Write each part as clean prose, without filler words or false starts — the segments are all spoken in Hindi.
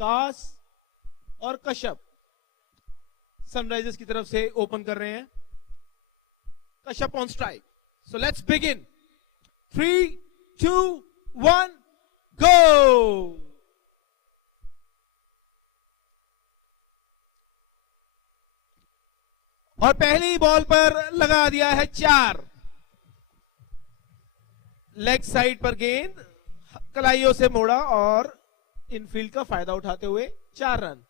विकास और कश्यप सनराइजर्स की तरफ से ओपन कर रहे हैं। Kashyap on strike. So let's begin. 3, 2, 1 गो। और पहली बॉल पर लगा दिया है 4। लेग साइड पर गेंद कलाइयों से मोड़ा और इनफील्ड का फायदा उठाते हुए 4 रन।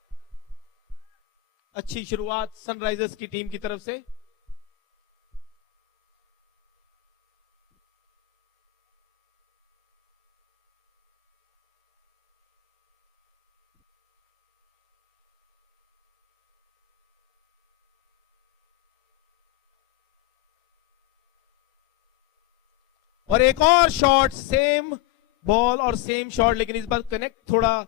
अच्छी शुरुआत सनराइजर्स की टीम की तरफ से। और एक और शॉट, सेम बॉल और सेम शॉट, लेकिन इस बार कनेक्ट थोड़ा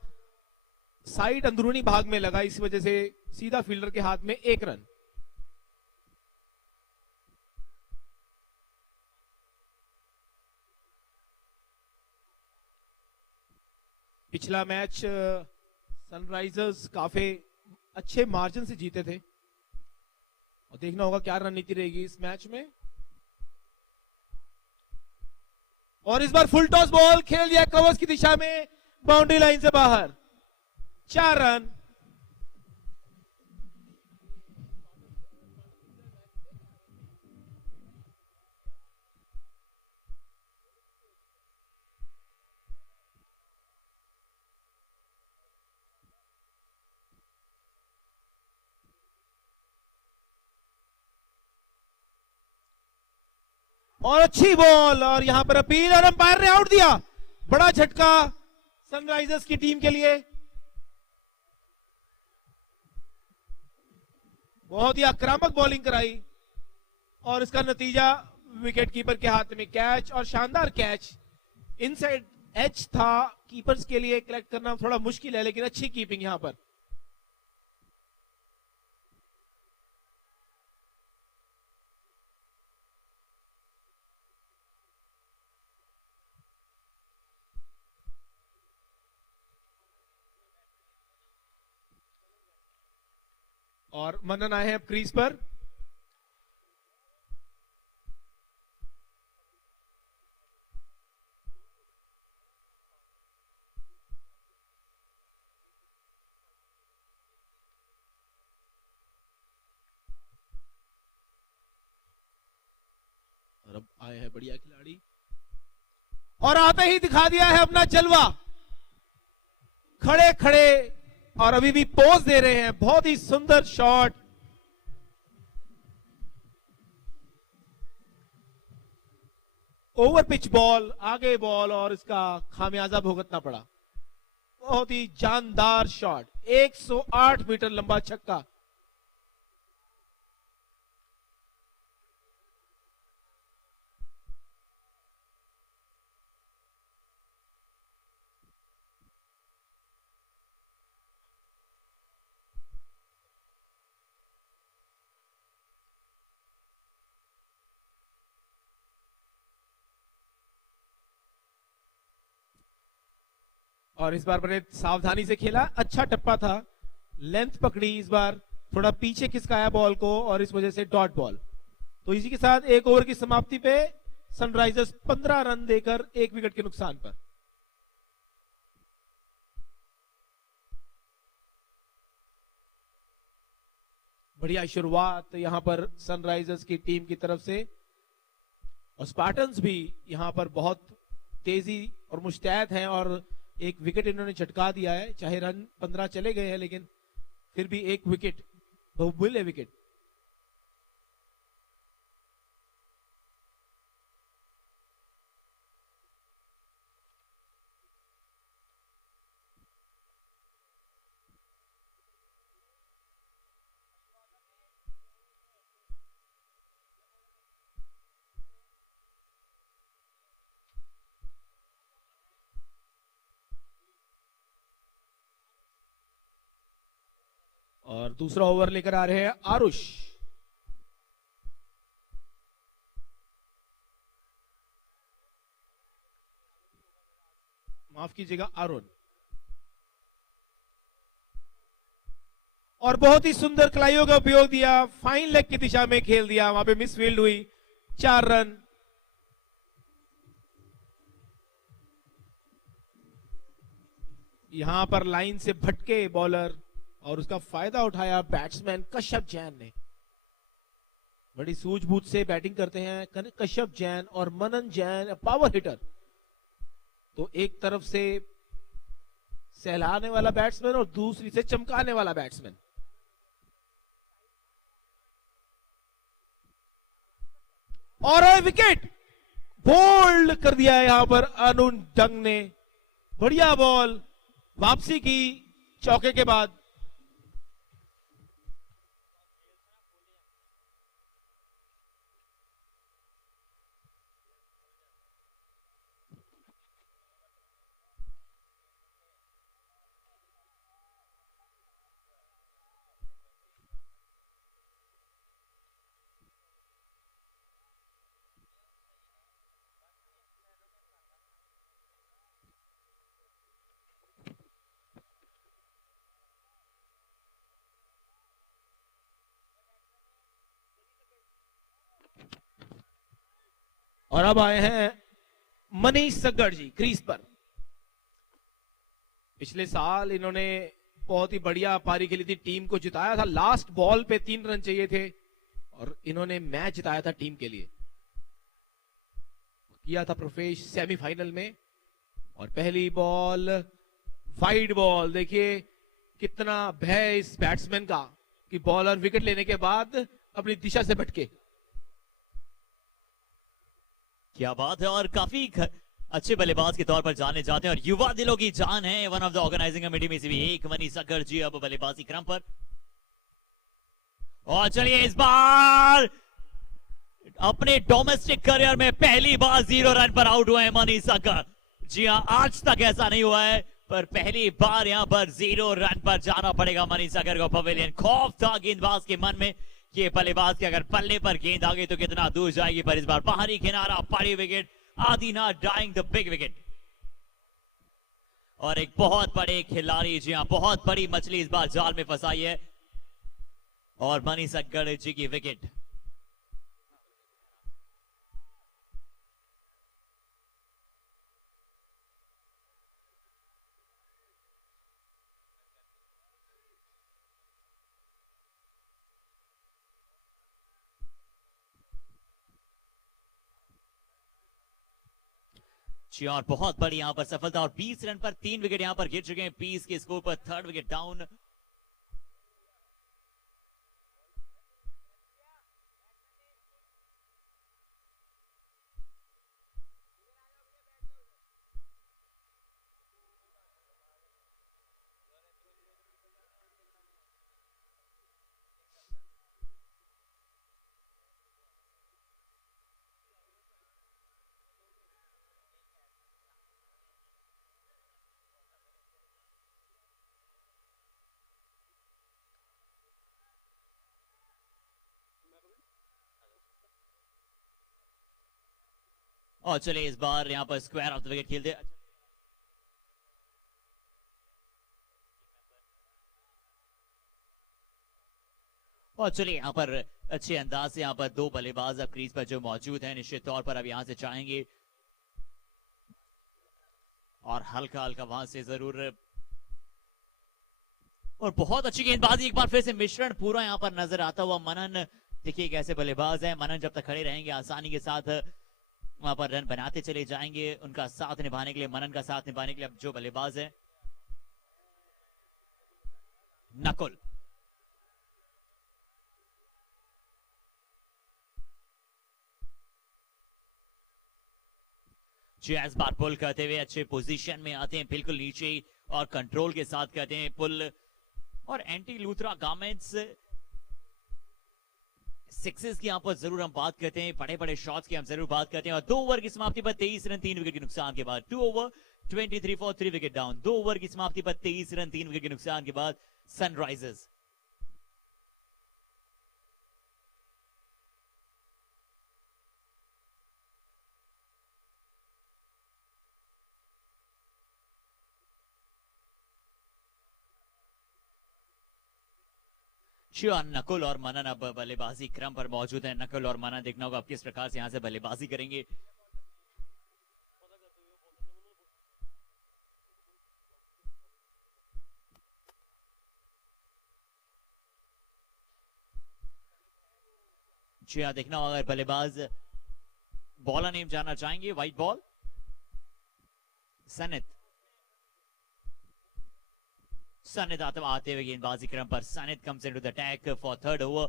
साइड अंदरूनी भाग में लगा, इस वजह से सीधा फील्डर के हाथ में 1 रन। पिछला मैच सनराइजर्स काफी अच्छे मार्जिन से जीते थे और देखना होगा क्या रणनीति रहेगी इस मैच में। और इस बार फुल टॉस बॉल खेल दिया कवर्स की दिशा में, बाउंड्री लाइन से बाहर। 4 रन। और अच्छी बॉल, और यहां पर अपील और अंपायर ने आउट दिया। बड़ा झटका सनराइजर्स की टीम के लिए। बहुत ही आक्रामक बॉलिंग कराई और इसका नतीजा विकेट कीपर के हाथ में कैच, और शानदार कैच। इनसाइड एज था, कीपर्स के लिए कलेक्ट करना थोड़ा मुश्किल है, लेकिन अच्छी कीपिंग यहां पर। और मनन आए हैं अब क्रीज पर। और अब आए हैं बढ़िया खिलाड़ी, और आते ही दिखा दिया है अपना जलवा। खड़े खड़े और अभी भी पोज दे रहे हैं। बहुत ही सुंदर शॉट। ओवर पिच बॉल, आगे बॉल, और इसका खामियाजा भुगतना पड़ा। बहुत ही जानदार शॉट। 108 मीटर लंबा छक्का। और इस बार बड़े सावधानी से खेला, अच्छा टप्पा था, लेंथ पकड़ी, इस बार थोड़ा पीछे खिसकाया बॉल को, और इस वजह से डॉट बॉल। तो इसी के साथ 1 ओवर की समाप्ति पे सनराइजर्स 15 रन देकर 1 विकेट के नुकसान पर। बढ़िया शुरुआत यहां पर सनराइजर्स की टीम की तरफ से, और स्पार्टन्स भी यहां पर बहुत तेजी और मुस्तैद हैं, और 1 विकेट इन्होंने चटका दिया है। चाहे रन 15 चले गए हैं, लेकिन फिर भी 1 विकेट बहुमूल्य विकेट। और दूसरा ओवर लेकर आ रहे हैं आरुष। माफ कीजिएगा, अरुण। और बहुत ही सुंदर खिलाड़ियों का उपयोग दिया, फाइन लेग की दिशा में खेल दिया, वहां पे मिसफील्ड हुई, 4 रन। यहां पर लाइन से भटके बॉलर और उसका फायदा उठाया बैट्समैन कश्यप जैन ने। बड़ी सूझबूझ से बैटिंग करते हैं कश्यप जैन और मनन जैन, पावर हिटर। तो एक तरफ से सहलाने वाला बैट्समैन और दूसरी से चमकाने वाला बैट्समैन। और विकेट बोल्ड कर दिया है यहां पर अनुन डंग ने। बढ़िया बॉल, वापसी की चौके के बाद। और अब आए हैं मनीष सग्गड़ जी क्रीज पर। पिछले साल इन्होंने बहुत ही बढ़िया पारी खेली थी, टीम को जिताया था। लास्ट बॉल पे 3 रन चाहिए थे और इन्होंने मैच जिताया था टीम के लिए। किया था प्रोफेश सेमीफाइनल में। और पहली बॉल वाइड बॉल, देखिए कितना भय इस बैट्समैन का कि बॉलर विकेट लेने के बाद अपनी दिशा से भटके। क्या बात है, और काफी अच्छे बल्लेबाज के तौर पर जाने जाते हैं और युवा दिलों की जान है। One of the organising committee में से भी एक मनीष सग्गड़ जी अब बल्लेबाजी क्रम पर। और चलिए इस बार अपने डोमेस्टिक करियर में पहली बार 0 रन पर आउट हुए हैं मनीष सग्गड़। जी हां, आज तक ऐसा नहीं हुआ है, पर पहली बार यहां पर 0 रन पर जाना पड़ेगा मनीष सग्गड़ को पवेलियन। खौफ था गेंदबाज के मन में कि बल्लेबाज के अगर पल्ले पर गेंद आ गई तो कितना दूर जाएगी, पर इस बार बाहरी किनारा, बड़ी विकेट, आदिना डाइंग द बिग विकेट। और एक बहुत बड़े खिलाड़ी, जी हां, बहुत बड़ी मछली इस बार जाल में फंसाई है और मनीष सग्गड़ जी की विकेट। जी और बहुत बड़ी यहां पर सफलता और 20 रन पर 3 विकेट यहां पर गिर चुके हैं। 20 के स्कोर पर 3rd विकेट डाउन। और चलिए इस बार यहां पर स्क्वायर ऑफ द विकेट खेलते। और चलिए यहां पर अच्छे अंदाज से यहां पर 2 बल्लेबाज अब क्रीज पर जो मौजूद हैं, निश्चित तौर पर अब यहां से चाहेंगे और हल्का हल्का वहां से जरूर। और बहुत अच्छी गेंदबाजी, एक बार फिर से मिश्रण पूरा यहां पर नजर आता हुआ। मनन देखिए कैसे बल्लेबाज है। मनन जब तक खड़े रहेंगे आसानी के साथ वहां पर रन बनाते चले जाएंगे। उनका साथ निभाने के लिए, मनन का साथ निभाने के लिए अब जो बल्लेबाज है नकुल। जी इस बार पुल करते हुए अच्छे पोजीशन में आते हैं, बिल्कुल नीचे और कंट्रोल के साथ करते हैं पुल। और एंटी लूथरा गार्मेंट्स सिक्सेस की यहां पर जरूर हम बात करते हैं, बड़े बड़े शॉट्स की हम जरूर बात करते हैं। और 2 ओवर की समाप्ति पर 23 रन 3 विकेट के नुकसान के बाद 2 over 23 for 3 wicket down. 2 over की समाप्ति पर 23 रन 3 विकेट के नुकसान के बाद सनराइजर्स। नकुल और मनन अब बल्लेबाजी क्रम पर मौजूद है। नकुल और मनन देखना होगा अब किस प्रकार से यहां से बल्लेबाजी करेंगे। जी हाँ, देखना होगा बल्लेबाज बॉलर नेम जानना चाहेंगे। व्हाइट बॉल सनित आते हुए गेंदबाजी क्रम पर Sanit comes into the attack for third over.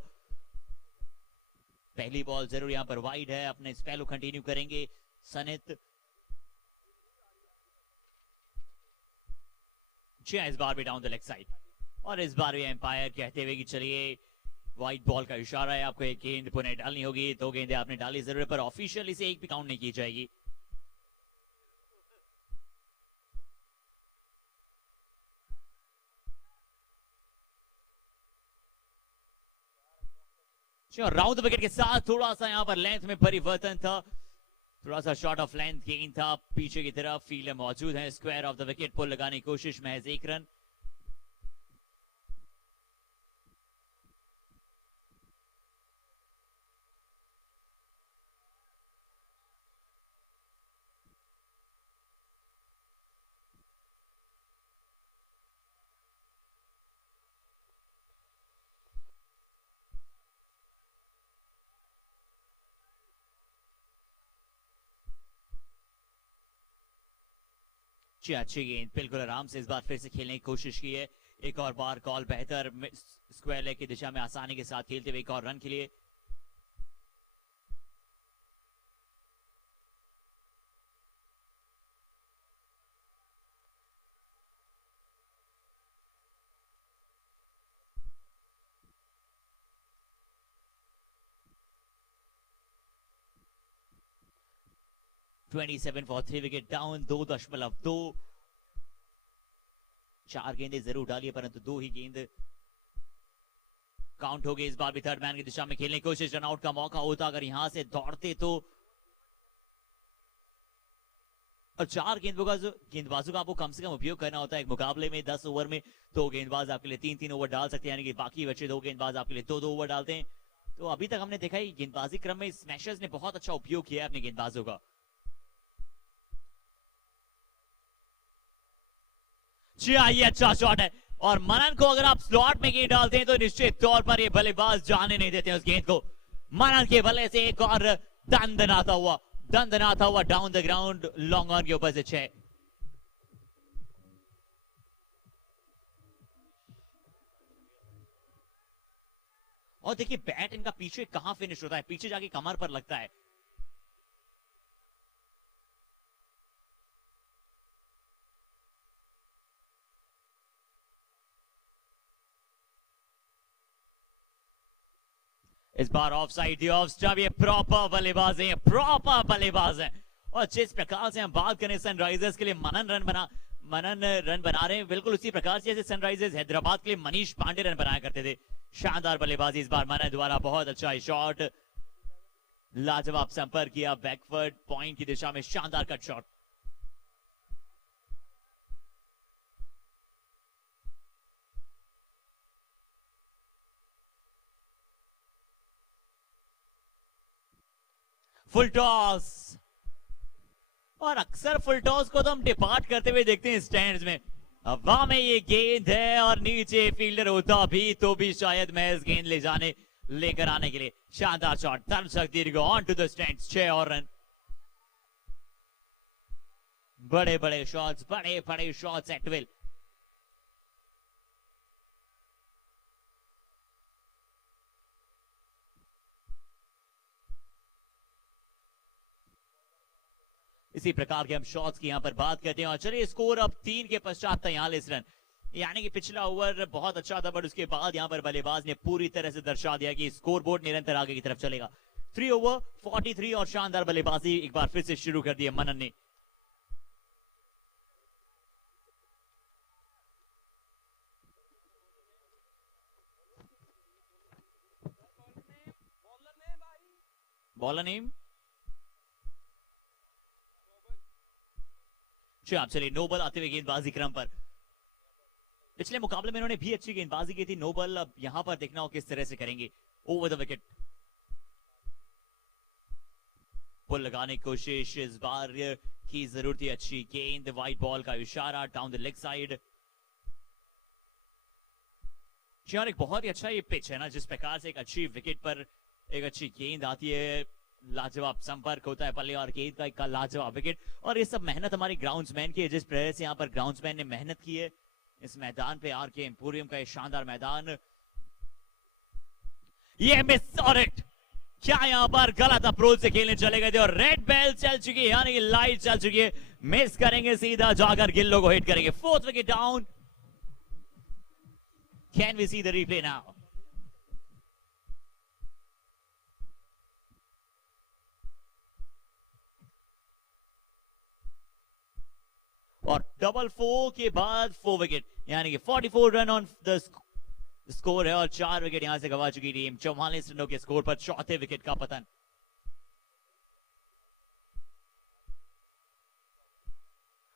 पहली बॉल जरूर यहां पर वाइड है, अपने स्पेल को कंटिन्यू करेंगे सनित। जी इस बार भी डाउन द लेग साइड, और इस बार भी एम्पायर कहते हुए कि चलिए व्हाइट बॉल का इशारा है, आपको एक गेंद पुनः डालनी होगी। 2 गेंदें आपने डाली जरूर, पर ऑफिशियल इसे एक भी काउंट नहीं की जाएगी। राउंड विकेट के साथ थोड़ा सा यहां पर लेंथ में परिवर्तन था, थोड़ा सा शॉर्ट ऑफ लेंथ गेंद था पीछे की तरफ। फील्डर मौजूद है, स्क्वायर ऑफ द विकेट पुल लगाने की कोशिश, महज 1 रन। अच्छी गेंद, बिल्कुल आराम से इस बार फिर से खेलने की कोशिश की है। एक और बार कॉल बेहतर, स्क्वायर लेग की दिशा में आसानी के साथ खेलते हुए एक और रन के लिए। (27 for 3 विकेट डाउन, 2.2। 4 गेंदें जरूर डाली परंतु 2 ही गेंद काउंट हो गई। इस बार भी थर्ड मैन की दिशा में खेलने की कोशिश, रनआउट का मौका होता अगर यहां से दौड़ते तो। और 4 गेंदबाजों का आपको कम से कम उपयोग करना होता है एक मुकाबले में। 10 ओवर में 2 गेंदबाज आपके लिए 3-3 ओवर डाल सकते हैं, यानी कि बाकी बचे 2 गेंदबाज आपके लिए 2-2 ओवर डालते हैं। तो अभी तक हमने देखा है गेंदबाजी क्रम में स्मैशर्स ने बहुत अच्छा उपयोग किया है अपने गेंदबाजों का। जी हाँ, ये अच्छा शॉट है, और मनन को अगर आप स्लॉट में गेंद डालते हैं तो निश्चित तौर पर ये बल्लेबाज जाने नहीं देते उस गेंद को। मनन के बल्ले से एक और दंदनाता हुआ down the ground, long on के ऊपर से 6। और देखिए बैट इनका पीछे कहां फिनिश होता है, पीछे जाके कमर पर लगता है। इस बार ऑफ साइड, ये प्रॉपर बल्लेबाज है, और जिस प्रकार से हम बात करें सनराइजर्स के लिए मनन रन बना रहे हैं, बिल्कुल उसी प्रकार से जैसे सनराइजर्स हैदराबाद के लिए मनीष पांडे रन बनाया करते थे। शानदार बल्लेबाजी इस बार मनन द्वारा, बहुत अच्छा शॉट, लाजवाब संपर्क किया बैकवर्ड पॉइंट की दिशा में, शानदार कट शॉट। फुल टॉस, और अक्सर फुल टॉस को तो हम डिपार्ट करते हुए देखते हैं स्टैंड्स में। हवा में ये गेंद है और नीचे फील्डर होता भी तो भी शायद महज गेंद लेकर आने के लिए। शानदार शॉट, दर्शक दीर्घ ऑन टू द स्टैंड्स, 6 और रन। बड़े बड़े शॉट्स एटविल। इसी प्रकार के हम शॉट्स की यहां पर बात करते हैं। और चलिए स्कोर अब 3 के पश्चात 43 रन, यानी कि पिछला ओवर बहुत अच्छा था, बट उसके बाद यहां पर बल्लेबाज ने पूरी तरह से दर्शा दिया कि स्कोर बोर्ड निरंतर आगे की तरफ चलेगा। 3 ओवर 43, और शानदार बल्लेबाजी एक बार फिर से शुरू कर दी है मनन ने। बॉलर नेम चलिए, नोबल आते हुए गेंदबाजी क्रम पर। पिछले मुकाबले में इन्होंने भी अच्छी गेंदबाजी की थी नोबल, अब यहां पर देखना हो किस तरह से करेंगे। ओवर द विकेट, पुल लगाने की कोशिश इस बार की जरूर थी। अच्छी गेंद, वाइट बॉल का इशारा डाउन द लेग साइड। यार एक बहुत ही अच्छा ये पिच है ना, जिस प्रकार से एक अच्छी विकेट पर एक अच्छी गेंद आती है, लाजवाब संपर्क होता है बल्ले और गेंद का, एक लाजवाब विकेट। और ये सब मेहनत हमारी ग्राउंड्समैन की है, जिस तरह से यहाँ पर ग्राउंड्समैन ने मेहनत की है इस मैदान पे। आर के एम्पोरियम का ये शानदार मैदान, ये मिस और इट, क्या यहां पर गलत अप्रोच से खेलने चले गए थे और रेड बेल चल चुकी है, यानी कि लाइट चल चुकी है। मिस करेंगे, सीधा जाकर गिल्लो को हिट करेंगे। Fourth wicket down. Can we see the replay now? और डबल 4 के बाद 4 विकेट, यानी कि 44 रन ऑन द स्कोर है और 4 विकेट यहां से गवा चुकी टीम। 44 रनों के स्कोर पर चौथे विकेट का पतन।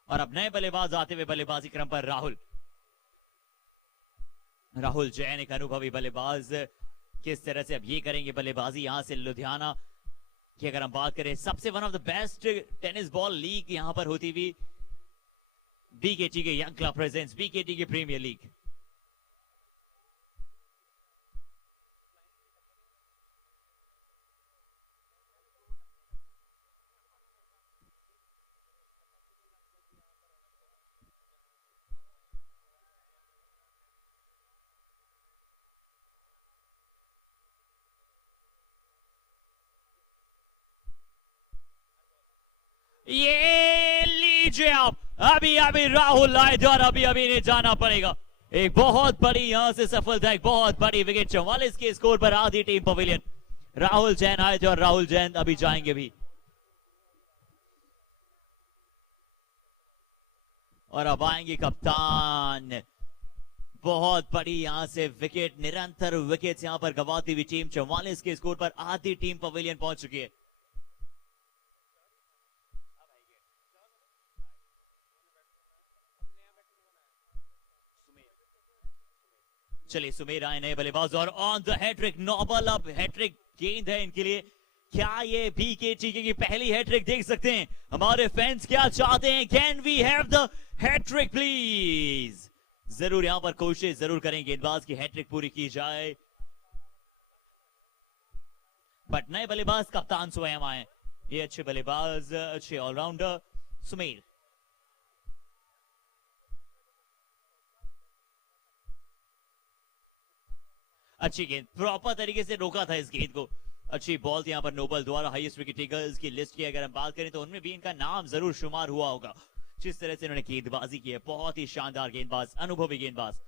और अब नए बल्लेबाज आते हुए बल्लेबाजी क्रम पर राहुल जैन, एक अनुभवी बल्लेबाज। किस तरह से अब ये करेंगे बल्लेबाजी यहां से? लुधियाना की अगर हम बात करें, सबसे one of the best tennis ball league यहां पर होती हुई बीकेटी के यंग क्लब प्रेजेंस, बीकेटी के प्रीमियर लीग। ये लीजिए आप, अभी राहुल आए और अभी इन्हें जाना पड़ेगा। एक बहुत बड़ी यहां से सफलता, एक बहुत बड़ी विकेट। 44 के स्कोर पर आधी टीम पवेलियन। राहुल जैन आए थे और राहुल जैन अभी जाएंगे भी। और अब आएंगे कप्तान। बहुत बड़ी यहां से विकेट, निरंतर विकेट यहां पर गवाती हुई टीम। 44 के स्कोर पर आधी टीम पवेलियन पहुंच चुकी है। चलिए सुमेर आए नए बल्लेबाज और ऑन द हैट्रिक नोबल। अब हैट्रिक गेंद है इनके लिए। क्या ये बीकेटी की पहली हैट्रिक देख सकते हैं? हमारे फैंस क्या चाहते हैं? Can we have the hattrick please? जरूर यहां पर कोशिश जरूर करें गेंदबाज की हैट्रिक पूरी की जाए। बट नए बल्लेबाज कप्तान स्वयं आए, ये अच्छे बल्लेबाज, अच्छे ऑलराउंडर सुमेर। अच्छी गेंद, प्रॉपर तरीके से रोका था इस गेंद को। अच्छी बॉल थी यहां पर नोबल द्वारा। हाईएस्ट विकेट टेकर्स की लिस्ट की अगर हम बात करें तो उनमें भी इनका नाम जरूर शुमार हुआ होगा। जिस तरह से इन्होंने गेंदबाजी की है, बहुत ही शानदार गेंदबाज, अनुभवी गेंदबाज।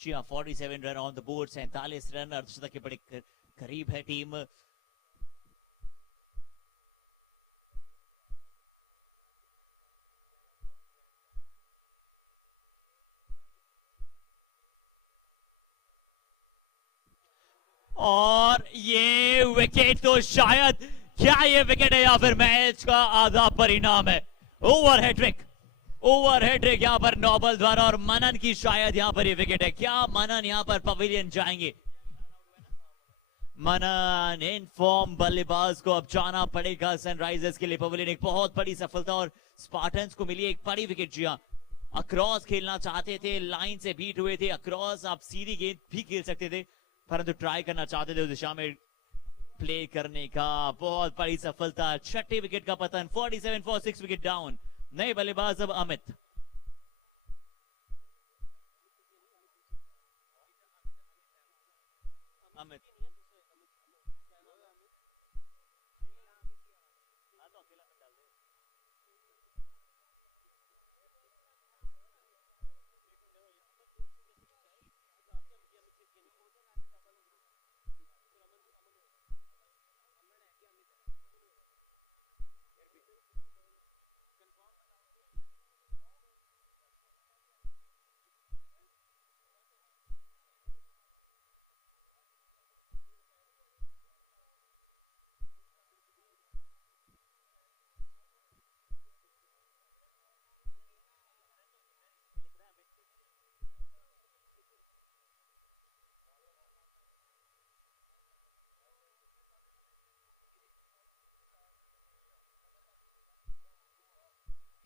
जी हाँ, 47 run on the board, 47 run अर्धशतक के बड़े करीब है टीम। और ये विकेट तो शायद, क्या ये विकेट है या फिर मैच का आधा परिणाम है? ओवर हैट्रिक, ओवर हैट्रिक यहां पर नोबल द्वारा और मनन की शायद यहां पर ये विकेट है। क्या मनन यहां पर पवेलियन जाएंगे? मनन इन फॉर्म बल्लेबाज को अब जाना पड़ेगा सनराइजर्स के लिए। पवेलियन एक बहुत बड़ी सफलता और स्पार्टन्स को मिली एक बड़ी विकेट। जी हाँ, अक्रॉस खेलना चाहते थे, लाइन से बीट हुए थे अक्रॉस, आप सीधी गेंद भी खेल सकते थे परंतु ट्राई करना चाहते थे उस दिशा में प्ले करने का बहुत बड़ी सफलता, छठी विकेट का पतन, 47 फॉर 6 विकेट डाउन। नए बल्लेबाज अब अमित। अमित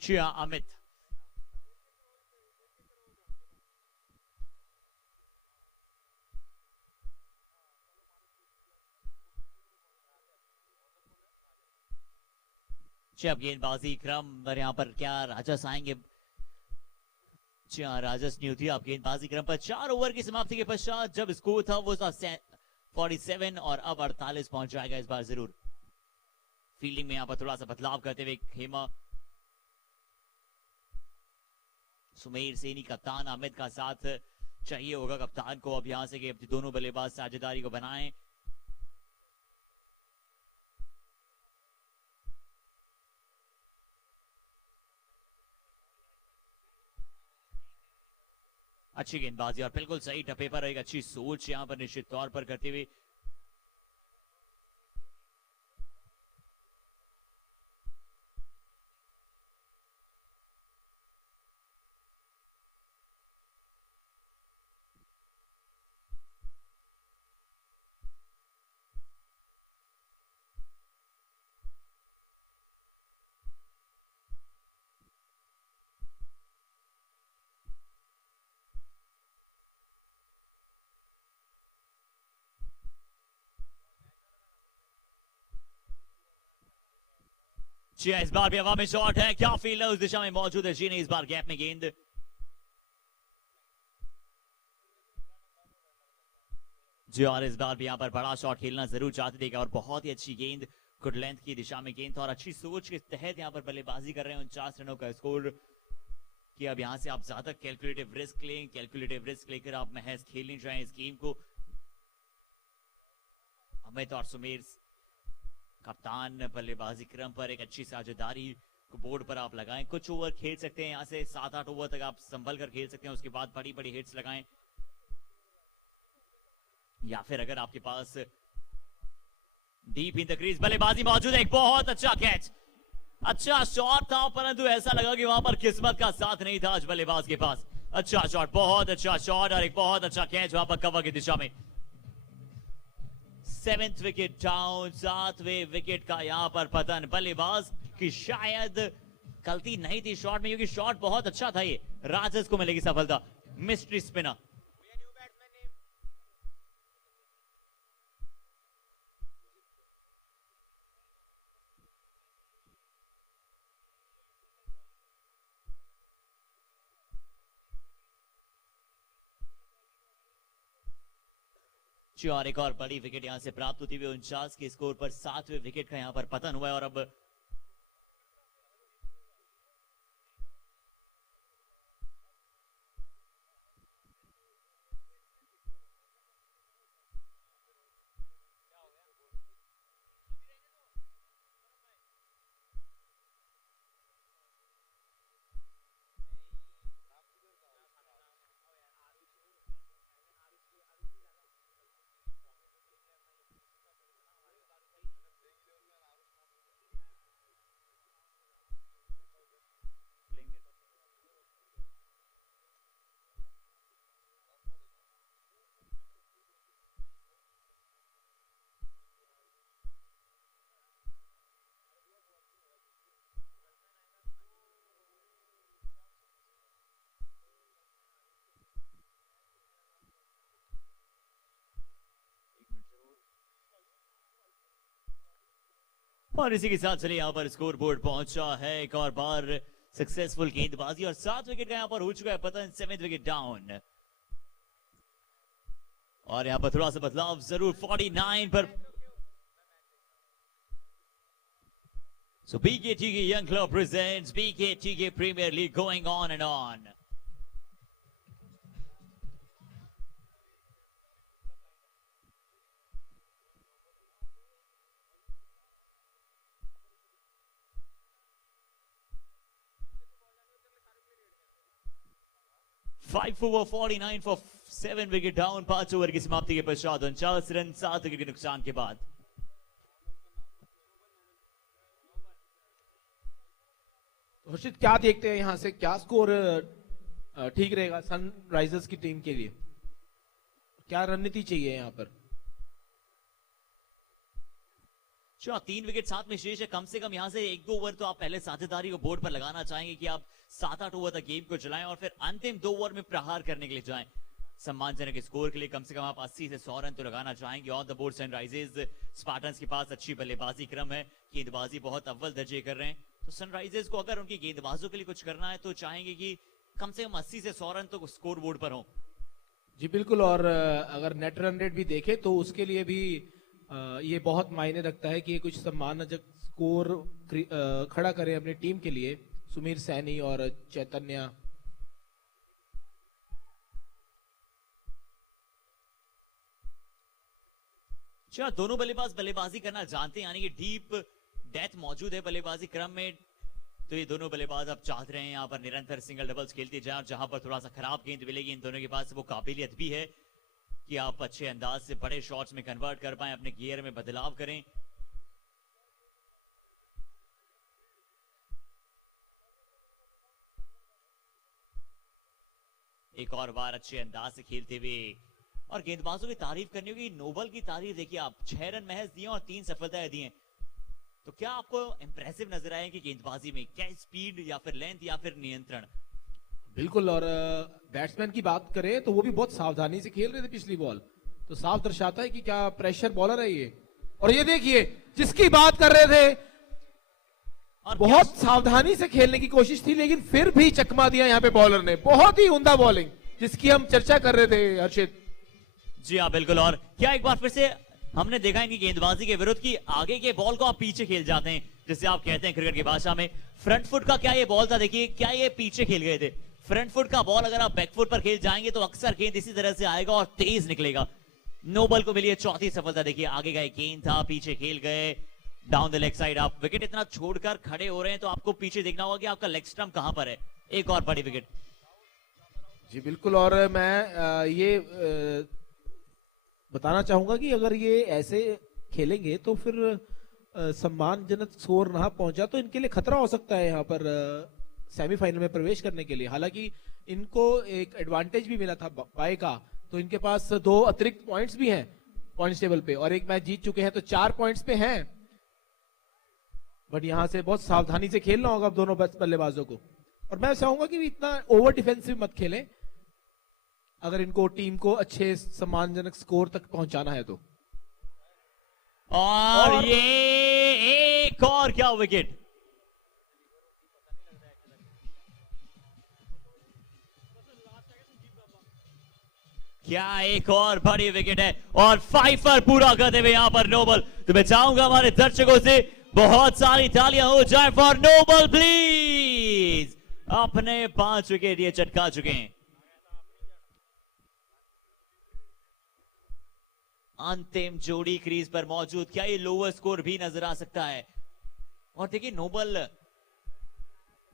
अमित अब गेंदबाजी क्रम और यहाँ पर क्या राजस आएंगे? जी हाँ, राजस न्यूथी आप गेंदबाजी क्रम पर 4 ओवर की समाप्ति के पश्चात जब स्कोर था वो था 47 और अब 48 पहुंच जाएगा इस बार जरूर। फील्डिंग में यहाँ पर थोड़ा सा बदलाव करते हुए हेमा सुमेर सैनी कप्तान अमित का साथ चाहिए होगा कप्तान को अब यहां से कि अपनी दोनों बल्लेबाज साझेदारी को बनाएं। अच्छी गेंदबाजी और बिल्कुल सही टप्पे पर एक अच्छी सोच यहां पर निश्चित तौर पर करते हुए जी इस बार भी हवा में शॉट है, क्या फील्डर उस दिशा में मौजूद है? जी नहीं, इस बार गैप में गेंद। जी और इस बार भी यहाँ पर बड़ा शॉट खेलना जरूर चाहते थे और बहुत ही अच्छी गेंद गुड लेंथ की दिशा में गेंद था और अच्छी सोच के तहत यहाँ पर बल्लेबाजी कर रहे हैं। 49 रनों का स्कोर कि अब यहाँ से आप ज्यादा कैलकुलेटिव रिस्क लें, कैलकुलेटिव रिस्क लेकर आप महज खेलने जाएं इस गेम को। अमित और सुमेर कप्तान बल्लेबाजी क्रम पर एक अच्छी साझेदारी को बोर्ड पर आप लगाएं। कुछ ओवर खेल सकते हैं यहाँ से, 7-8 ओवर तक आप संभल कर खेल सकते हैं, उसके बाद बड़ी बड़ी हिट्स लगाएं। या फिर अगर आपके पास डीप इन द क्रीज बल्लेबाजी मौजूद है, एक बहुत अच्छा कैच, अच्छा शॉट था परंतु ऐसा लगा कि वहां पर किस्मत का साथ नहीं था आज बल्लेबाज के पास। अच्छा शॉट, बहुत अच्छा शॉट और एक बहुत अच्छा कैच वहां पर कवर की दिशा में। 7th विकेट डाउन, 7वें विकेट का यहां पर पतन। बल्लेबाज की शायद गलती नहीं थी शॉट में क्योंकि शॉट बहुत अच्छा था। ये राजस को मिलेगी सफलता, मिस्ट्री स्पिनर। और एक और बड़ी विकेट यहां से प्राप्त होती हुई 49 के स्कोर पर 7वें विकेट का यहां पर पतन हुआ है और अब और इसी के साथ चलिए यहाँ पर स्कोर बोर्ड पहुंचा है एक और बार सक्सेसफुल गेंदबाजी और 7 विकेट का यहाँ पर हो चुका है पतन, 7th विकेट डाउन। और यहाँ पर थोड़ा सा बदलाव जरूर 49 पर। So BKTK Young Club presents BKTK Premier League going on and on. Five over 49 for 7 wicket down. 5 over की समाप्ति के पश्चात 49 रन 7 विकेट के नुकसान के बाद। हर्षित क्या देखते हैं यहाँ से, क्या स्कोर ठीक रहेगा सनराइजर्स की टीम के लिए? क्या रणनीति चाहिए यहाँ पर? 3 विकेट साथ में शेष है, कम से कम यहाँ से 1-2 ओवर तो आप पहले साझेदारी को बोर्ड पर लगाना चाहेंगे कि आप 7-8 ओवर तक गेम को चलाएं और फिर अंतिम 2 ओवर में प्रहार करने के लिए जाएं। सम्मानजनक स्कोर के लिए कम से कम आप 80 से 100 रन तो लगाना चाहेंगे। On the board Sunrisers Spartans के पास अच्छी बल्लेबाजी क्रम है, गेंदबाजी बहुत अव्वल दर्जे कर रहे हैं। तो सनराइजर्स को अगर उनकी गेंदबाजों के लिए कुछ करना है तो चाहेंगे कि कम से कम 80 से 100 रन तो स्कोर बोर्ड पर हो। जी बिल्कुल, और अगर नेट रन रेट भी देखे तो उसके लिए भी ये बहुत मायने रखता है कि ये कुछ सम्मानजनक स्कोर खड़ा करें अपनी टीम के लिए। सुमीर सैनी और चैतन्य दोनों बल्लेबाज बल्लेबाजी करना जानते हैं, यानी कि डीप डेथ मौजूद है बल्लेबाजी क्रम में। तो ये दोनों बल्लेबाज अब चाहते रहे हैं यहाँ पर निरंतर सिंगल डबल्स खेलते जाएं और जहां पर थोड़ा सा खराब गेंद मिलेगी इन दोनों के पास वो काबिलियत भी है कि आप अच्छे अंदाज से बड़े शॉट्स में कन्वर्ट कर पाएं, अपने गियर में बदलाव करें। एक और बार अच्छे अंदाज से खेलते हुए और गेंदबाजों की तारीफ करनी होगी। नोबल की तारीफ देखिए आप, 6 रन महज दिए और 3 सफलताएं दी हैं। तो क्या आपको इंप्रेसिव नजर आया कि गेंदबाजी में क्या स्पीड या फिर लेंथ या फिर नियंत्रण? बिल्कुल, और बैट्समैन की बात करें तो वो भी बहुत सावधानी से खेल रहे थे पिछली बॉल, तो साफ दर्शाता है कि क्या प्रेशर बॉलर है ये। और ये देखिए जिसकी बात कर रहे थे, और बहुत सावधानी से खेलने की कोशिश थी लेकिन फिर भी चकमा दिया यहाँ पे बॉलर ने। बहुत ही उम्दा बॉलिंग जिसकी हम चर्चा कर रहे थे हर्षित। जी हाँ बिल्कुल, और क्या एक बार फिर से हमने देखा इनकी गेंदबाजी के विरुद्ध की आगे के बॉल को आप पीछे खेल जाते हैं, जिसे आप कहते हैं क्रिकेट की भाषा में फ्रंट फुट का। क्या ये बॉल था, देखिए क्या ये पीछे खेल गए थे। फ्रंट फुट का बॉल अगर आप बैक फुट पर खेल जाएंगे तो अक्सर गेंद इसी तरह से आएगा और तेज निकलेगा। नोबल को मिली है 4थी सफलता। देखिए आगे का गेंद था, पीछे खेल गए डाउन द लेग साइड। आप विकेट इतना छोड़कर खड़े हो रहे हैं तो आपको पीछे देखना होगा कि आपका लेग स्टंप कहां पर है। एक और बड़ी विकेट। जी बिल्कुल, और मैं ये बताना चाहूंगा कि अगर ये ऐसे खेलेंगे तो फिर सम्मानजनक स्कोर ना पहुंचा तो इनके लिए खतरा हो सकता है यहाँ पर सेमीफाइनल में प्रवेश करने के लिए। हालांकि इनको एक एडवांटेज भी मिला था बाय का, तो इनके पास 2 अतिरिक्त पॉइंट्स भी हैं पॉइंट्स टेबल पे और एक मैच जीत चुके हैं तो 4 पॉइंट्स पे हैं। बट यहाँ से बहुत सावधानी से खेलना होगा दोनों बल्लेबाजों को। और मैं चाहूंगा कि इतना ओवर डिफेंसिव मत खेलें अगर इनको टीम को अच्छे सम्मानजनक स्कोर तक पहुंचाना है तो। और ये एक और क्या विकेट। क्या एक और बड़ी विकेट है और 5 पर पूरा करते हुए यहां पर नोबल। तो मैं चाहूंगा हमारे दर्शकों से बहुत सारी तालियां हो जाए फॉर नोबल प्लीज। अपने 5 विकेट ये चटका चुके हैं। अंतिम जोड़ी क्रीज पर मौजूद, क्या ये लोअर स्कोर भी नजर आ सकता है? और देखिए नोबल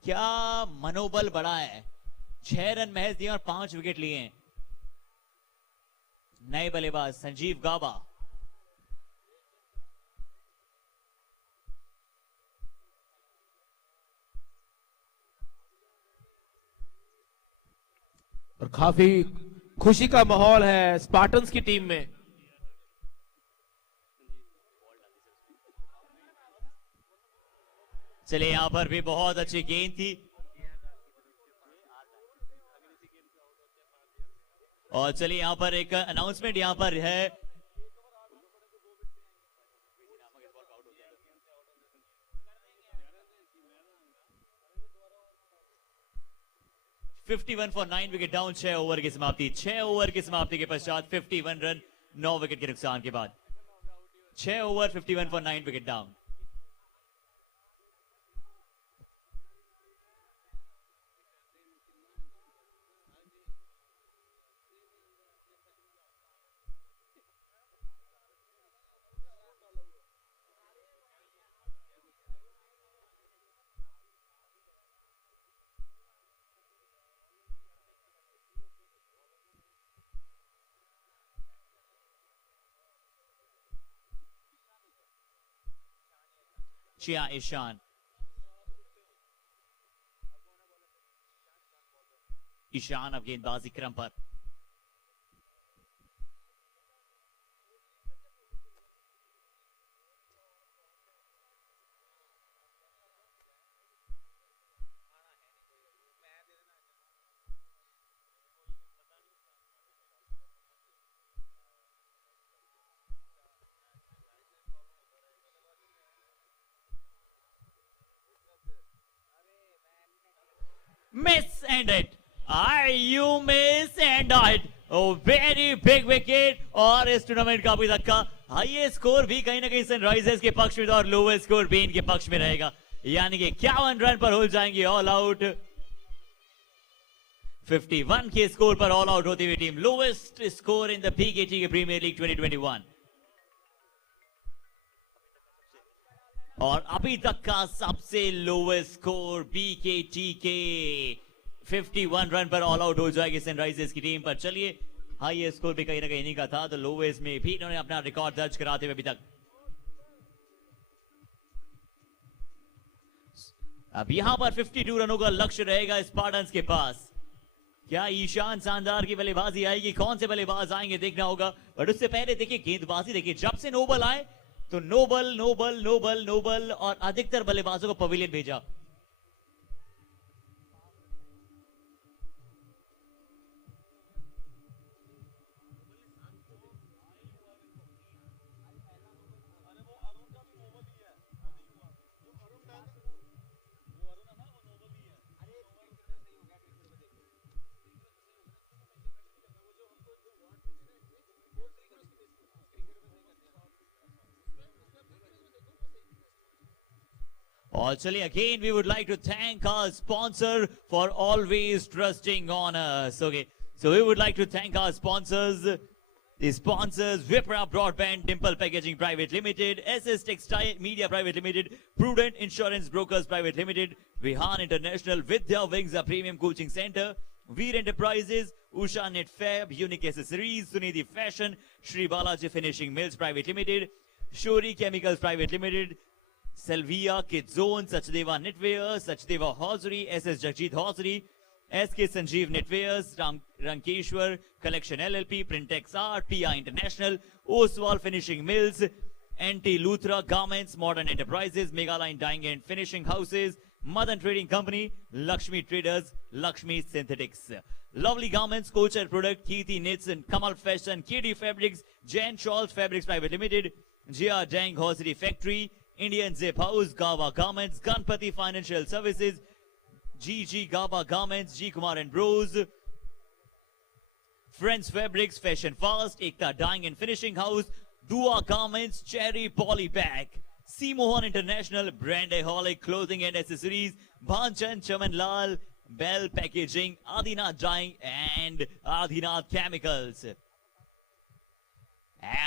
क्या मनोबल बढ़ा है, 6 रन महज दिए और 5 विकेट लिए हैं। नए बल्लेबाज संजीव गाबा। और काफी खुशी का माहौल है स्पार्टन्स की टीम में। चलिए यहां पर भी बहुत अच्छी गेंद थी और चलिए यहां पर एक अनाउंसमेंट यहां पर है। 51 फॉर 9 विकेट डाउन। 6 ओवर की समाप्ति। 6 ओवर की समाप्ति के पश्चात 51 रन 9 विकेट के नुकसान के बाद 6 ओवर 51 फॉर 9 विकेट डाउन। चिया ईशान। ईशान अब गेंदबाजी क्रम पर। Miss and it. You miss and it. Oh, very big wicket और इस टूर्नामेंट का अभी तक का हाईएस्ट स्कोर भी कहीं ना कहीं सनराइजर्स के पक्ष में था और लोवेस्ट स्कोर भी इनके पक्ष में रहेगा, यानी कि 51 रन पर हो जाएंगे ऑल आउट। 51 के स्कोर पर ऑल आउट होती हुई team, lowest score in the PKT के प्रीमियर लीग 2021 और अभी तक का सबसे लोवेस्ट स्कोर बीकेटी के 51 रन पर ऑल आउट हो जाएगी सनराइजर्स की टीम पर। चलिए, हाईएस्ट स्कोर भी कहीं ना कहीं इन्हीं का था, तो लोवेस्ट में भी इन्होंने अपना रिकॉर्ड दर्ज कराते हुए अभी तक। अब यहां पर 52 रनों का लक्ष्य रहेगा स्पार्टन्स के पास। क्या ईशान शानदार की बल्लेबाजी आएगी? कौन से बल्लेबाज आएंगे देखना होगा, बट उससे पहले देखिए गेंदबाजी। देखिए जब से नोबल आए तो नोबल नोबल नोबल नोबल और अधिकतर बल्लेबाजों को पवेलियन भेजा। और चलिए, again we would like to thank our sponsor for always trusting on us. Okay, so we would like to thank our sponsors, the sponsors: Wipra Broadband, Dimple Packaging Private Limited, SS Textile Media Private Limited, Prudent Insurance Brokers Private Limited, Vihan International, Vidya Wings, a premium coaching center, Veer Enterprises, Usha Net Fab, Unique Accessories, Sunidhi Fashion, Shri Balaji Finishing Mills Private Limited, Shori Chemicals Private Limited, Selvia Kids Zone, Sachdeva Knitwear, Sachdeva Hosiery, SS Jagjit Hosiery, SK Sanjeev Knitwears, Rankeshwar Collection LLP, Printex Art, PI International, Oswal Finishing Mills, NT Luthra Garments, Modern Enterprises, Megaline Dyeing and Finishing Houses, Madan Trading Company, Lakshmi Traders, Lakshmi Synthetics. Lovely Garments, Kocher Product, Kirti Knits and Kamal Fashion, KD Fabrics, Jan Shawls Fabrics Private Limited, Jia Dang Hosiery Factory, Indian Zip House, Gava Garments, Ganpati Financial Services, GG Gava Garments, G Kumar and Bros, Friends Fabrics, Fashion Fast, Ekta Dyeing and Finishing House, Dua Garments, Cherry Polybag, C Mohan International, Brandaholic Clothing and Accessories, Bhanchan Chaman Lal, Bell Packaging, Adinath Dyeing and Adinath Chemicals.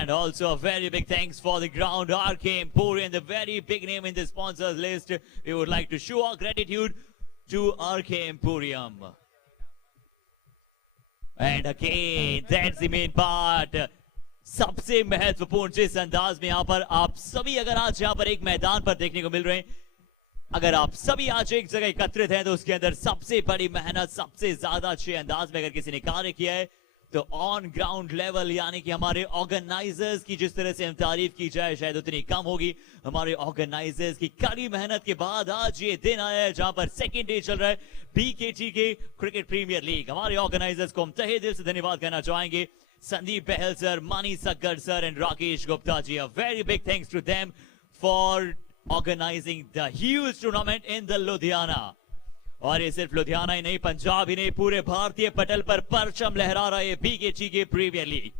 And also a very big thanks for the ground, RK Emporium, the very big name in the sponsors list. We would like to show our gratitude to RK Emporium. And again, that's the main part. सबसे महत्वपूर्ण जिस अंदाज में यहाँ पर आप सभी अगर आज यहाँ पर एक मैदान पर देखने को मिल रहे हैं, अगर आप सभी आज एक जगह एकत्रित हैं, तो उसके अंदर सबसे बड़ी मेहनत, सबसे ज्यादा अच्छे अंदाज में अगर किसी ने कार्य किया है तो ऑन ग्राउंड लेवल, यानी कि हमारे ऑर्गेनाइजर्स की जिस तरह से हम तारीफ की जाए शायद उतनी कम होगी। हमारे ऑर्गेनाइजर्स की कड़ी मेहनत के बाद आज ये दिन आया है जहां पर सेकंड डे चल रहा है बीकेटी के क्रिकेट प्रीमियर लीग। हमारे ऑर्गेनाइजर्स को हम तहे दिल से धन्यवाद कहना चाहेंगे, Sandeep Bahl sir, Mani Sakkar sir and Rakesh Gupta ji. A very big thanks to them for organizing the huge tournament in the Ludhiana. और ये सिर्फ लुधियाना ही नहीं, पंजाब ही नहीं, पूरे भारतीय पटल पर परचम लहरा रहा है बीकेटी के प्रीमियर लीग।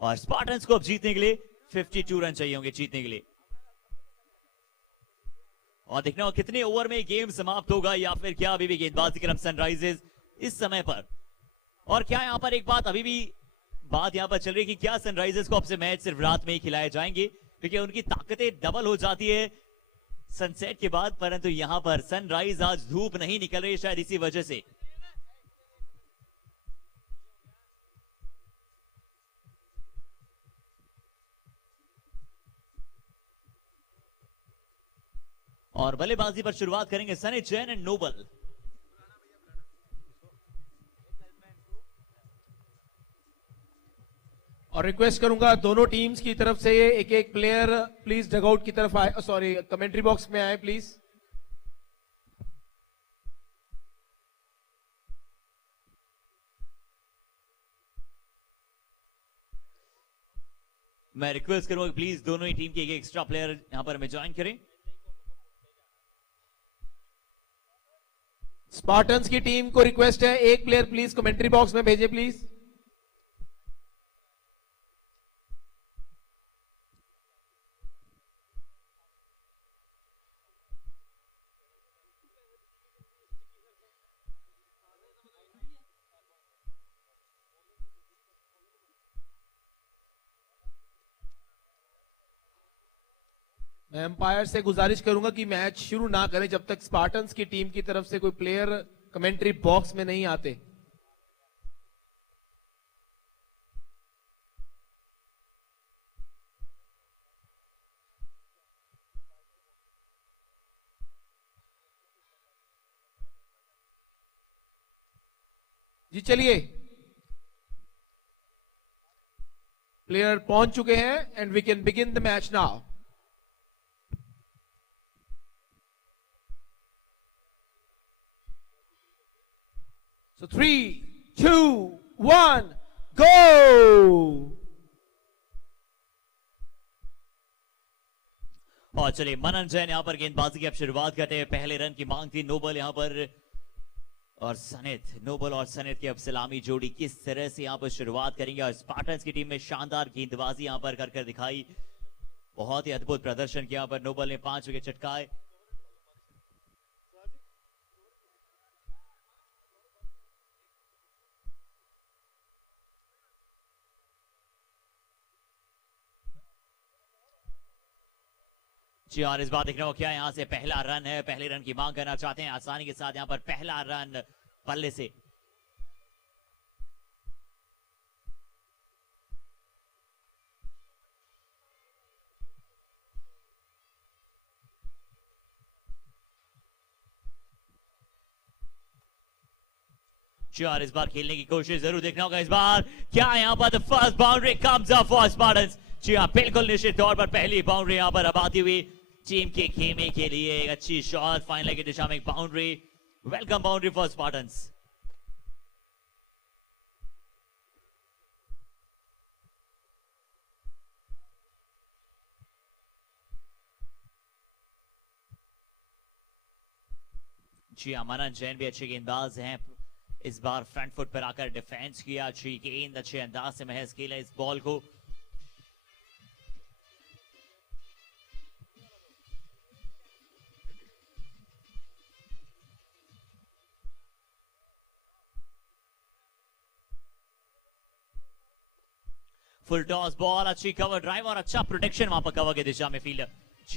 और स्पार्टन्स को अब जीतने के लिए 52 रन चाहिए होंगे जीतने के लिए। और देखना होगा कितने ओवर में गेम समाप्त होगा, या फिर क्या अभी भी गेंदबाजी क्रम सनराइजर्स इस समय पर। और क्या यहां पर एक बात अभी भी बात यहां पर चल रही है कि क्या सनराइजर्स को अब से मैच सिर्फ रात में ही खिलाए जाएंगे, क्योंकि उनकी ताकतें डबल हो जाती है सनसेट के बाद। परंतु यहां पर सनराइज आज धूप नहीं निकल रही, शायद इसी वजह से। और बल्लेबाजी पर शुरुआत करेंगे सनित जैन एंड नोबल। और रिक्वेस्ट करूंगा दोनों टीम्स की तरफ से एक एक प्लेयर प्लीज डगआउट की तरफ आए, सॉरी कमेंट्री बॉक्स में आए प्लीज। मैं रिक्वेस्ट करूंगा प्लीज दोनों ही टीम के एक एक्स्ट्रा प्लेयर यहां पर हमें ज्वाइन करें। स्पार्टन्स की टीम को रिक्वेस्ट है एक प्लेयर प्लीज कमेंट्री बॉक्स में भेजे प्लीज। मैं एम्पायर से गुजारिश करूंगा कि मैच शुरू ना करें जब तक स्पार्टन्स की टीम की तरफ से कोई प्लेयर कमेंट्री बॉक्स में नहीं आते। जी चलिए, प्लेयर पहुंच चुके हैं and we can begin the match now. So 3, 2, 1, go! और चलिए मनन जैन यहां पर गेंदबाजी की अब शुरुआत करते हैं। पहले रन की मांग थी नोबल यहां पर और सनित। नोबल और सनित की अब सलामी जोड़ी किस तरह से यहां पर शुरुआत करेंगे। और स्पार्टन्स की टीम में शानदार गेंदबाजी यहां पर कर दिखाई, बहुत ही अद्भुत प्रदर्शन किया। पर नोबल ने 5 विकेट चटकाए। जी और इस बार देखने को क्या यहां से पहला रन है, पहले रन की मांग करना चाहते हैं आसानी के साथ। यहां पर पहला रन पल्ले से। जी और इस बार खेलने की कोशिश जरूर देखना होगा। इस बार क्या यहां पर first boundary comes up for Spartans. जी हाँ, बिल्कुल निश्चित तौर पर पहली बाउंड्री यहां पर अब आती हुई टीम के खेमे के लिए। एक अच्छी शॉट, फाइनल की दिशा में एक boundary, welcome boundary for Spartans. जी हाँ, मनन जैन भी अच्छे गेंदबाज हैं। इस बार फ्रंट फुट पर आकर डिफेंस किया, अच्छी गेंद अच्छे अंदाज से महज खेला इस बॉल को। फुल टॉस बॉल, अच्छी कवर ड्राइव और अच्छा प्रोटेक्शन वहां पर कवर की दिशा में फील्डर।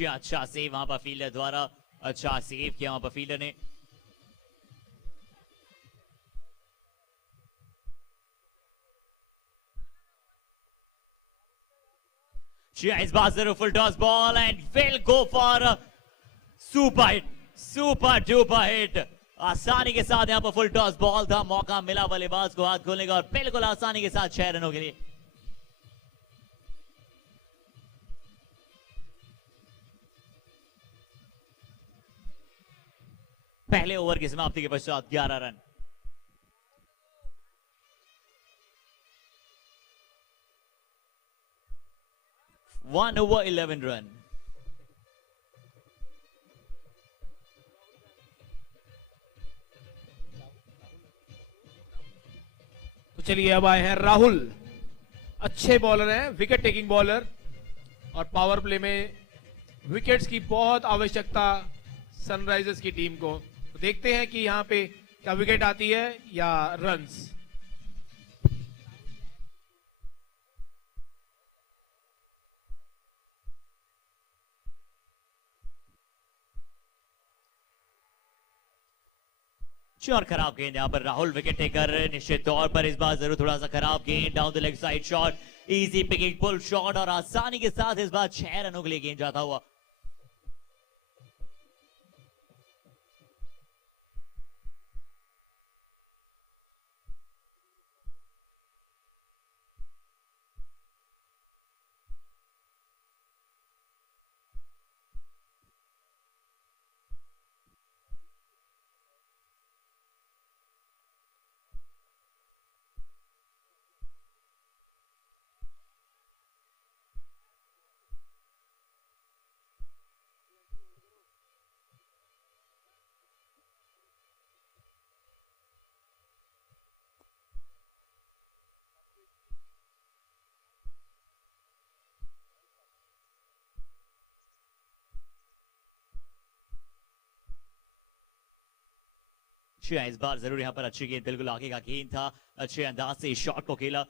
अच्छा सेव वहां पर फील्डर द्वारा, अच्छा सेव किया वहां पर फील्डर ने। इस बार जरूर full toss ball and will go for super hit, super duper hit. आसानी के साथ यहां पर फुल टॉस बॉल था, मौका मिला बल्लेबाज को हाथ खोलने का और बिल्कुल आसानी के साथ 6 रनों के लिए। पहले ओवर की समाप्ति के पश्चात 11 रन। One over 11 run. चलिए अब आए हैं राहुल, अच्छे बॉलर हैं, विकेट टेकिंग बॉलर, और पावर प्ले में विकेट्स की बहुत आवश्यकता सनराइजर्स की टीम को। तो देखते हैं कि यहां पे क्या विकेट आती है या रन्स। और खराब गेंद यहाँ पर राहुल विकेट टेकर निश्चित तौर पर इस बार जरूर थोड़ा सा खराब गेंद, down the leg side shot, easy picking pull shot और आसानी के साथ इस बार 6 रनों के लिए गेंद जाता हुआ। इस बार जरूर यहाँ पर अच्छी गेंद, बिल्कुल आगे का गेंद था, अच्छे अंदाज से इस शॉट को खेला।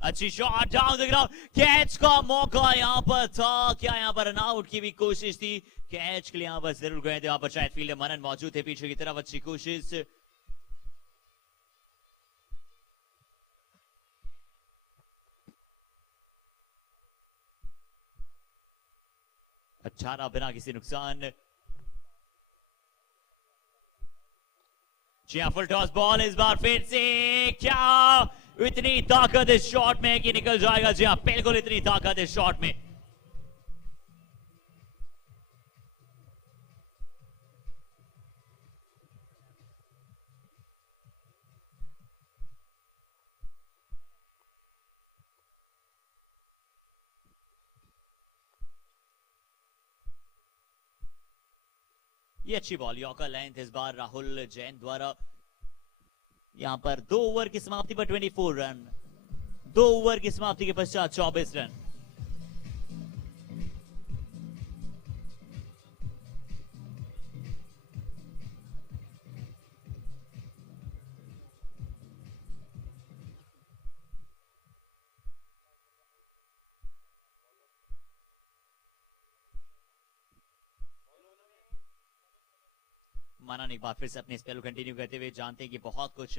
अच्छी shot down the ground, catch का मौका यहाँ पर था, क्या यहाँ पर रन आउट की भी कोशिश थी, कैच के लिए यहाँ पर जरूर गए थे, यहाँ पर शायद फील्डर मनन मौजूद थे पीछे की तरफ, अच्छी कोशिश। अच्छा रहा बिना किसी नुकसान। फुल टॉस बॉल इस बार फिर से, क्या इतनी ताकत इस शॉट में कि निकल जाएगा। जी हाँ, बिल्कुल इतनी ताकत इस शॉट में। ये अच्छी बॉल, यॉर्कर लेंथ इस बार राहुल जैन द्वारा। यहां पर 2 ओवर की समाप्ति पर 24 रन, 2 ओवर की समाप्ति के पश्चात 24 रन। मनन एक बार फिर से अपने स्पेल को कंटिन्यू करते हुए जानते हैं कि बहुत कुछ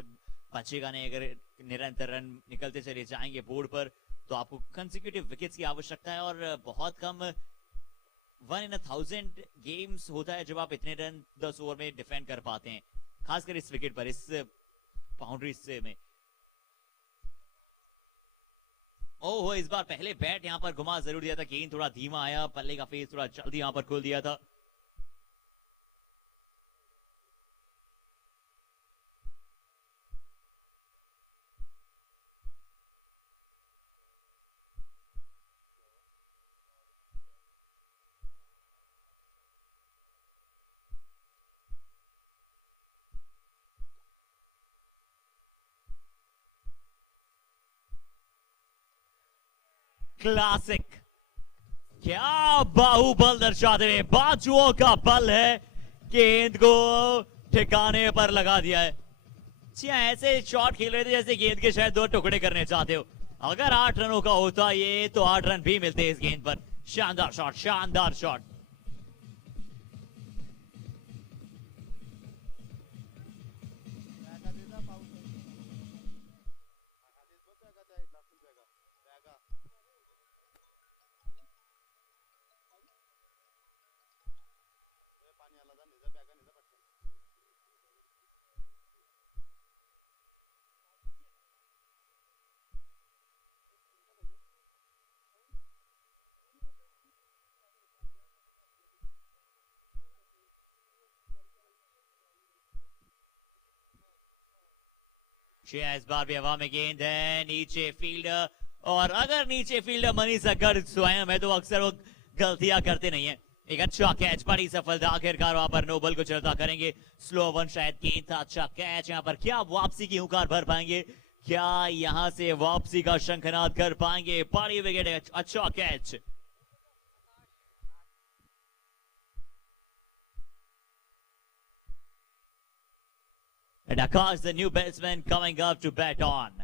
बचेगा नहीं। अगर निरंतर रन निकलते चले जाएंगे बोर्ड पर तो आपको कंसेक्यूटिव विकेट्स की आवश्यकता है, और बहुत कम 1 in 1000 गेम्स होता है जब आप इतने रन 10 ओवर में डिफेंड कर पाते हैं, खासकर इस विकेट पर, इस बाउंड्री में। ओह, इस बार पहले बैट यहां पर घुमा जरूर दिया था, गेंद थोड़ा धीमा आया, पल्ले का फेस थोड़ा जल्दी यहां पर खोल दिया था। क्लासिक, क्या बाहुबल दर्शाते हुए, बाजुओं का बल है, गेंद को ठिकाने पर लगा दिया है। ऐसे शॉट खेल रहे थे जैसे गेंद के शायद 2 टुकड़े करने चाहते हो। अगर 8 रनों का होता ये तो 8 रन भी मिलते इस गेंद पर। शानदार शॉट, शानदार शॉट। इस बार भी हवा में गेंद है, नीचे फील्डर और अगर नीचे फील्डर मनीष अग्गर स्वयं है तो अक्सर वो गलतियां करते नहीं है। एक अच्छा कैच, बड़ी सफलता, आखिरकार वहां पर नोबल को चलता करेंगे। स्लो वन शायद गेंद था, अच्छा कैच। यहाँ पर क्या वापसी की हुंकार भर पाएंगे, क्या यहां से वापसी का शंखनाद कर पाएंगे? बड़ी विकेट, अच्छा catch. And Akash, the new batsman coming up to bat on.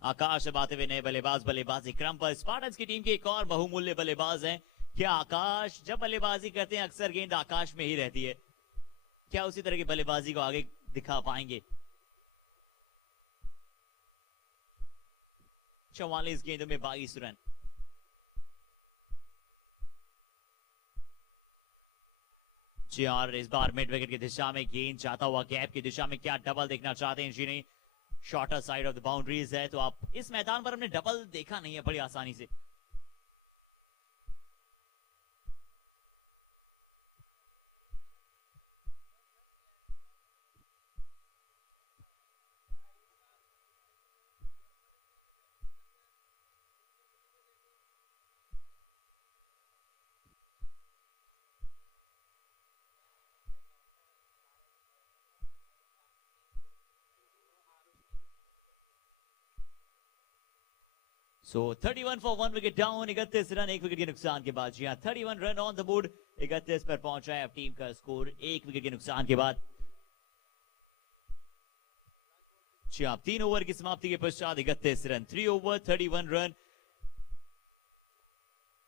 आकाश अब आते हुए नए बल्लेबाज बल्लेबाजी क्रम पर। स्पार्टन्स की टीम के एक और बहुमूल्य बल्लेबाज हैं। क्या आकाश जब बल्लेबाजी करते हैं अक्सर गेंद आकाश में ही रहती है, क्या उसी तरह की बल्लेबाजी को आगे दिखा पाएंगे? 44 गेंदों में 22 रन। जी और इस बार मिड विकेट की दिशा में गेंद जाता हुआ गैप की दिशा में, क्या डबल देखना चाहते हैं जी? नहीं, shorter side of the boundaries है, तो आप इस मैदान पर हमने डबल देखा नहीं है बड़ी आसानी से। So 31 for 1 wicket down, 31 run, 1 wicket के नुकसान के बाद। जी हाँ, 31 रन ऑन द बोर्ड, 31 पर पहुंचा है अब टीम का स्कोर 1 विकेट के नुकसान के बाद। जी हाँ, 3 ओवर की समाप्ति के पश्चात 31 रन, 3 ओवर 31 रन।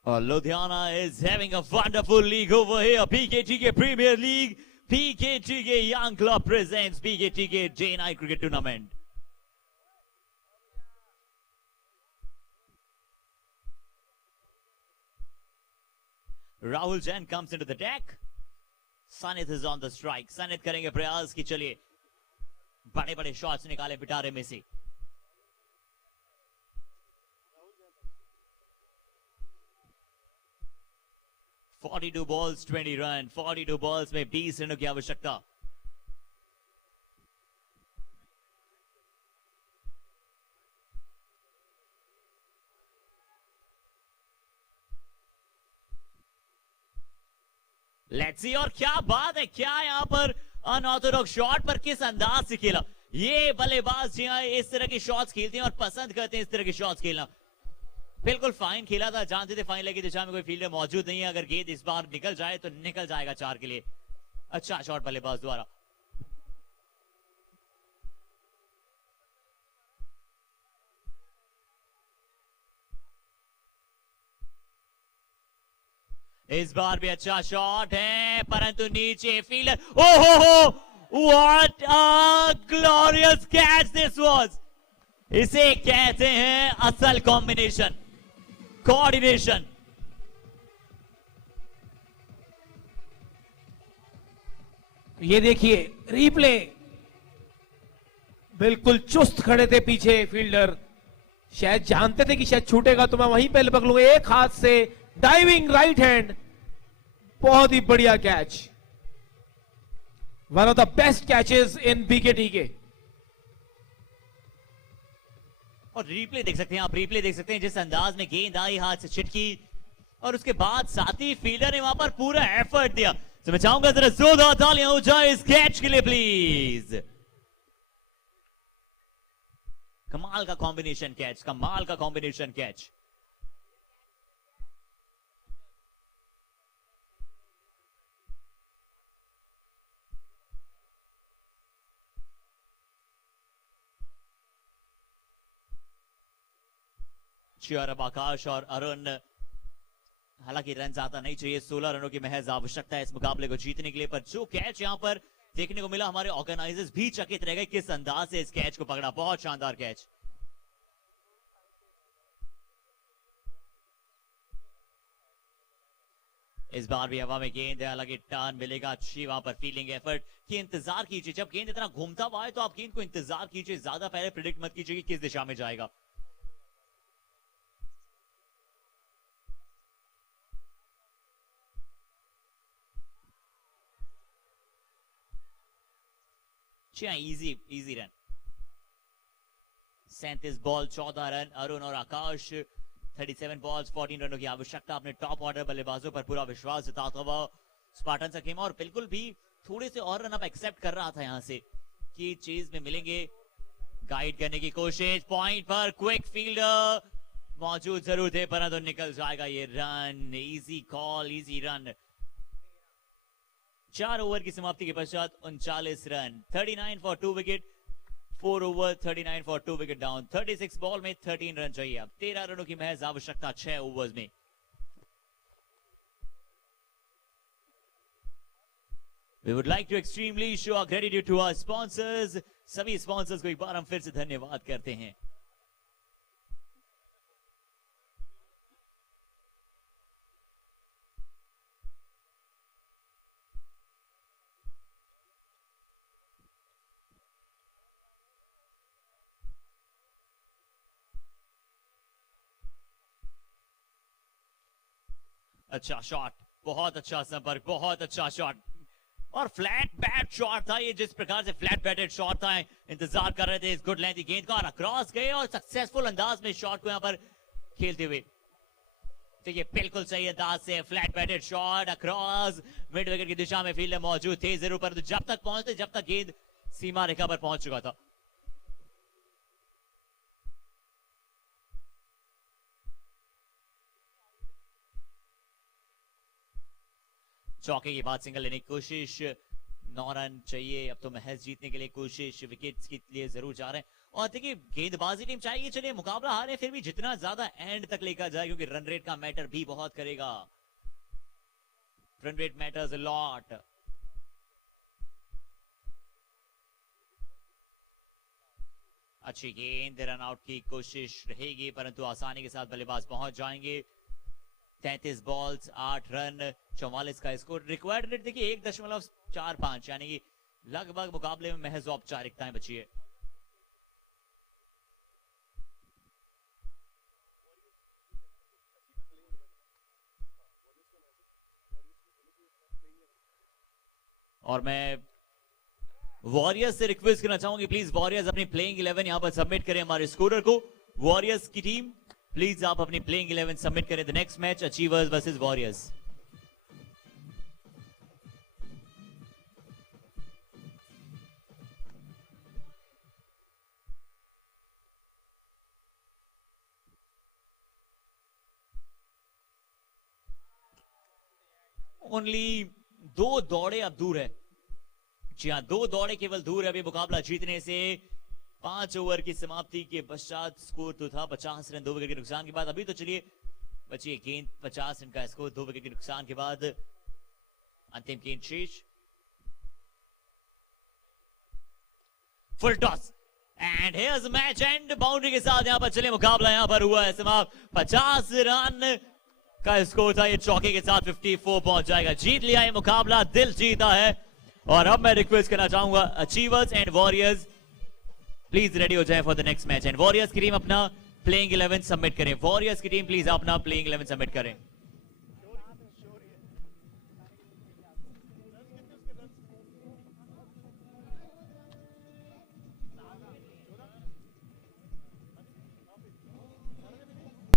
और Ludhiana is having a wonderful league over here. PKTK Premier League, PKTK Young Club presents PKTK Day Night Cricket Tournament. Rahul Jain comes into the deck. Sanith is on the strike. Sanith करेंगे प्रयास कि चलिए बड़े बड़े शॉट्स निकाले पिटारे में से। (42 balls 20 run, 42 balls में 20 रनों की आवश्यकता। लेट्स सी, और क्या बात है, क्या यहां पर अनऑर्थोडॉक्स शॉट पर किस अंदाज से खेला ये बल्लेबाज। जी हाँ, इस तरह के शॉट्स खेलते हैं और पसंद करते हैं इस तरह के शॉट्स खेलना। बिल्कुल फाइन खेला था, जानते थे फाइन लेग की दिशा में कोई फील्डर मौजूद नहीं है, अगर गेंद इस बार निकल जाए तो निकल जाएगा 4 के लिए। अच्छा शॉट बल्लेबाज द्वारा। इस बार भी अच्छा शॉट है, परंतु नीचे फील्डर, ओहो, what a glorious catch this was. इसे कहते हैं असल कॉम्बिनेशन, कोऑर्डिनेशन। ये देखिए रिप्ले, बिल्कुल चुस्त खड़े थे पीछे फील्डर, शायद जानते थे कि शायद छूटेगा तो मैं वहीं पे पकड़ूंगा। एक हाथ से डाइविंग राइट हैंड, बहुत ही बढ़िया catch, one of the best catches in BKTK. और रिप्ले देख सकते हैं आप, रिप्ले देख सकते हैं जिस अंदाज में गेंद आई, हाथ से छिटकी और उसके बाद साथी फील्डर ने वहां पर पूरा एफर्ट दिया। तो मैं चाहूंगा जरा जोरदार तालियां हो जाए इस कैच के लिए प्लीज। कमाल का कॉम्बिनेशन कैच, कमाल का कॉम्बिनेशन कैच। अब आकाश और अरुण, हालांकि रन ज्यादा नहीं चाहिए, 16 रनों की महज आवश्यकता है इस मुकाबले को जीतने के लिए। पर जो कैच यहां पर देखने को मिला, हमारे ऑर्गेनाइजर्स भी चकित रह गए किस अंदाज से इस कैच को पकड़ा। बहुत शानदार कैच। इस बार भी हवा में गेंद है, हालांकि टर्न मिलेगा, अच्छी वहां पर फील्डिंग एफर्ट की इंतजार कीजिए। जब गेंद इतना घूमता हुआ है तो आप गेंद को इंतजार कीजिए, ज्यादा पहले प्रिडिक्ट मत कीजिए कि किस दिशा में जाएगा। Easy run. 37 ball 14 run. Arun और आकाश 37 बॉल्स 14 रनों की आवश्यकता। अपने टॉप ऑर्डर बल्लेबाजों पर पूरा विश्वास जताता हुआ स्पार्टन का खेमा, और बिल्कुल भी थोड़े से और रन अब एक्सेप्ट कर रहा था यहां से कि चीज में मिलेंगे। गाइड करने की कोशिश, पॉइंट पर क्विक फील्डर मौजूद जरूर थे परंतु निकल जाएगा ये run. Easy call, easy run. 4 over की समाप्ति के पश्चात 39 run. 39 for 2 wicket, 4 over 39 for 2 wicket down. 36 ball में 13 रन चाहिए। अब 13 रनों की महज आवश्यकता 6 ओवर्स में। We would like to extremely show our gratitude to our sponsors. सभी स्पॉन्सर्स को एक बार हम फिर से धन्यवाद करते हैं। अच्छा शॉट, बहुत अच्छा संपर्क, बहुत अच्छा शॉट, और फ्लैट बैट शॉट था ये। जिस प्रकार से फ्लैट बैटेड शॉट था, इंतजार कर रहे थे इस गुड लेंथी गेंद का, और अक्रॉस गए और सक्सेसफुल अंदाज में शॉट को यहां पर खेलते हुए। तो ये बिल्कुल सही अंदाज से flat batted shot across mid wicket की दिशा में फील्डर मौजूद थे जरूर, परंतु जब तक पहुंचते, जब तक गेंद सीमा रेखा पर पहुंच चुका था। चौके के बाद सिंगल लेने की कोशिश, 9 रन चाहिए। अब तो महज जीतने के लिए कोशिश विकेट्स के लिए जरूर जा रहे हैं। और देखिए गेंदबाजी टीम चाहिए, चलिए मुकाबला हारे फिर भी जितना ज्यादा एंड तक लेकर जाए, क्योंकि रन रेट का मैटर भी बहुत करेगा। Run rate matters a lot. अच्छी गेंद, रन आउट की कोशिश रहेगी परंतु आसानी के साथ बल्लेबाज पहुंच जाएंगे। 33 बॉल्स 8 रन, 44 का स्कोर। रिक्वायर्ड रेट देखिए 1.45, यानी कि लगभग मुकाबले में महज औपचारिकताएं बची है। और मैं वॉरियर्स से रिक्वेस्ट करना चाहूंगी, प्लीज वॉरियर्स अपनी प्लेइंग 11 यहां पर सबमिट करें हमारे स्कोरर को। वॉरियर्स की टीम प्लीज आप अपनी प्लेइंग 11 सबमिट करें। The next match achievers versus warriors. Only 2 दौड़े अब दूर है। जी हाँ, 2 दौड़े केवल दूर है अभी मुकाबला जीतने से। 5 ओवर की समाप्ति के पश्चात स्कोर तो था 50 रन 2 विकेट के नुकसान के बाद। अभी तो चलिए बचिए गेंद, 50 रन का स्कोर 2 विकेट के नुकसान के बाद। अंतिम गेंद शेष, full toss and here's match end. Boundary के साथ यहां पर चलिए मुकाबला यहां पर हुआ है समाप्त। 50 रन का स्कोर था, ये चौके के साथ 54 पहुंच जाएगा। जीत लिया ये मुकाबला, दिल जीता है। और अब मैं रिक्वेस्ट करना चाहूंगा achievers and warriors please ready हो जाए for the next match. And warriors की टीम अपना प्लेइंग 11 सबमिट करें। वॉरियर्स की टीम प्लीज अपना प्लेइंग 11 सबमिट करें।